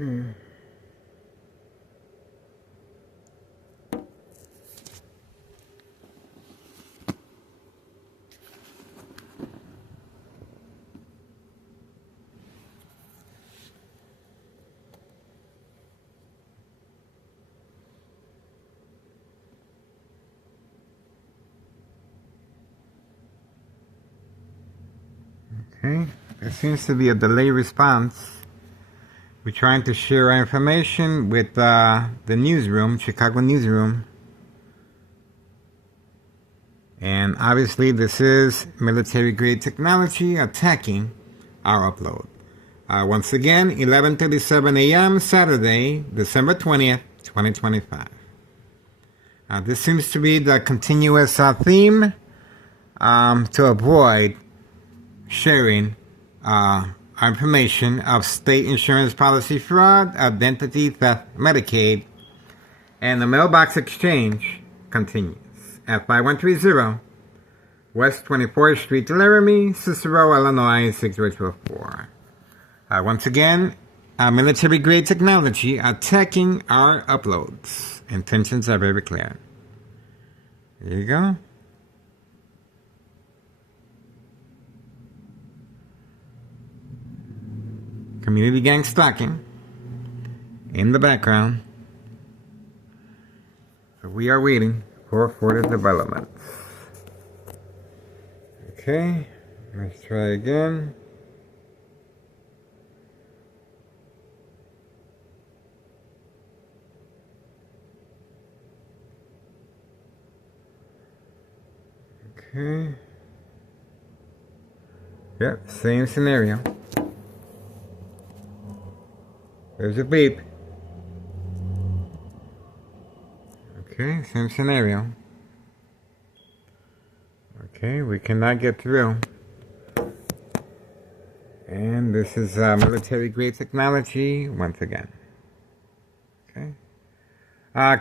Okay, there seems to be a delay response. We're trying to share our information with the newsroom, Chicago newsroom. And obviously this is military-grade technology attacking our upload. Once again, 11:37 a.m. Saturday, December 20th, 2025. This seems to be the continuous theme to avoid sharing our information of state insurance policy fraud, identity theft, Medicaid, and the mailbox exchange continues at 5130 West 24th Street, Laramie, Cicero, Illinois 60824. Once again, military-grade technology attacking our uploads. Intentions are very clear. There you go. Community gang stalking in the background. So we are waiting for further developments. Okay, let's try again. Okay. Yep, same scenario. There's a beep. Okay, same scenario. Okay, we cannot get through. And this is military-grade technology once again. Okay.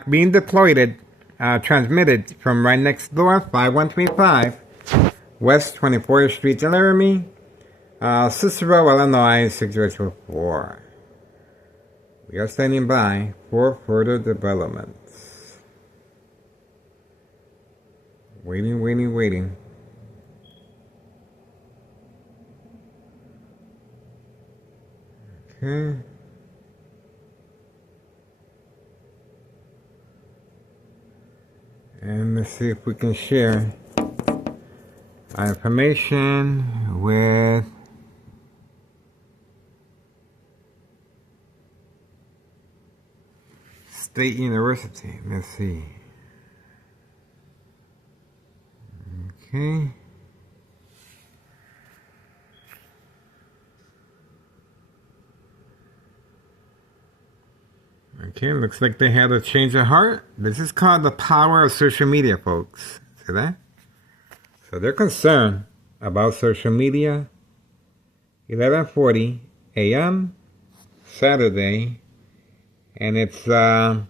Being deployed, transmitted from right next door, 5135 West 24th Street, Laramie, Cicero, Illinois 60824. We are standing by for further developments. Waiting, waiting, waiting. Okay. And let's see if we can share our information with State University. Let's see. Okay. Okay, looks like they had a change of heart. This is called the power of social media, folks. See that? So they're concerned about social media. 11:40 a.m. Saturday. And it's December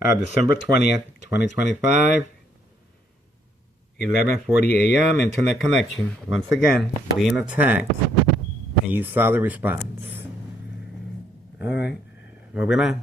20th, 2025, 11:40 a.m. Internet connection, once again, being attacked. And you saw the response. All right, moving on.